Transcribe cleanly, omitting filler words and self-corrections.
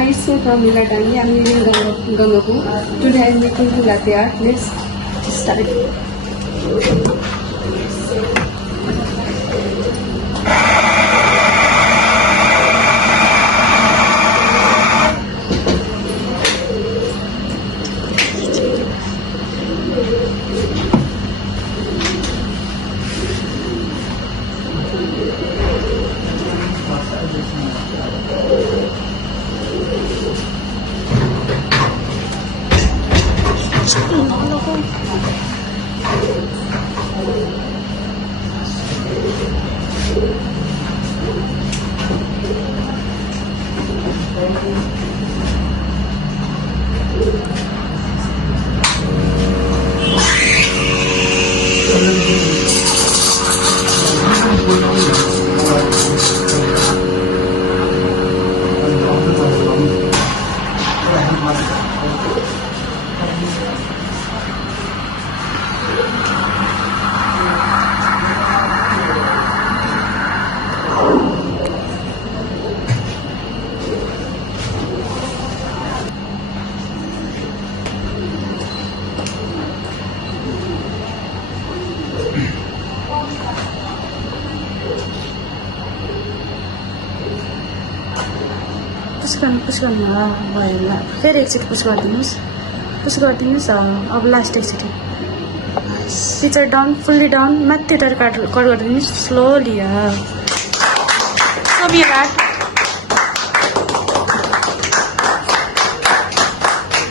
Hi, it's me from Milatani. I'm living in Gangapu. Today I'm making latte art. Let's start. Push गर्नु भयो फेरि एकचोटि push गरिदिनुहोस् अब लास्ट एकचोटि पिक्चर डाउन फुल्ली डाउन माथि कट गरिदिनुहोस् स्लोली